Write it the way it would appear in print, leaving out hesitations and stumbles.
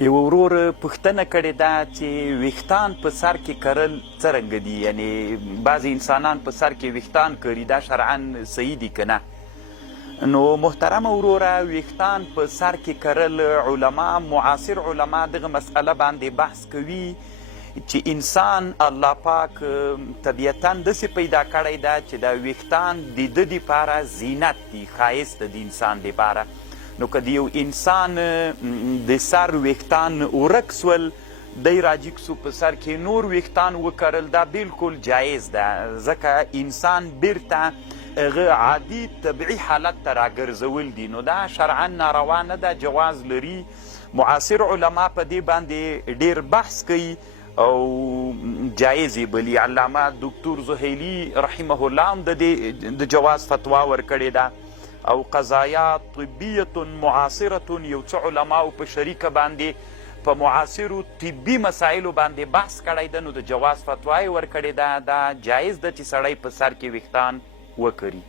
یو ورور پوښتنه کړې ده چې ویښتان په سر کې کرل څرنګه دي، یعنی بعضې انسانان په سر کې ویښتان کري، دا شرعا صحیح دي که نه؟ نو محترمه وروره، ویښتان په سر کې کرل علما، معاصر علما دغه مسئله باندې بحث کوي چې انسان الله پاک طبیعتا داسې پیدا کړی ده چې دا ویښتان د ده دپاره زینت دي، ښایست د انسان دپاره. نو که د یو انسان د سر ویښتان ورک سول، دی راجیګ سو په سر کې نور ویښتان وکرل، دا بالکل جایز ده، ځکه انسان بیرته هغه عادي طبیعي حالت ته راګرځول دي. نو دا شرعا ناروا نه ده، جواز لري. معاصر علما په دې باندې ډیر بحث کوي او جایز یې بلي. علامه دکتور زهیلي رحمه الله هم د جواز فتوا ورکړې ده، او قضایا طبیة معاصرة، یو څه علماو په شریکه باندې په معاصرو طبي مسایلو باندې بحث کړی ده، نو د جواز فتوا یې ورکړې ده. دا جایز ده چې سړی په سر کې ویښتان وکري.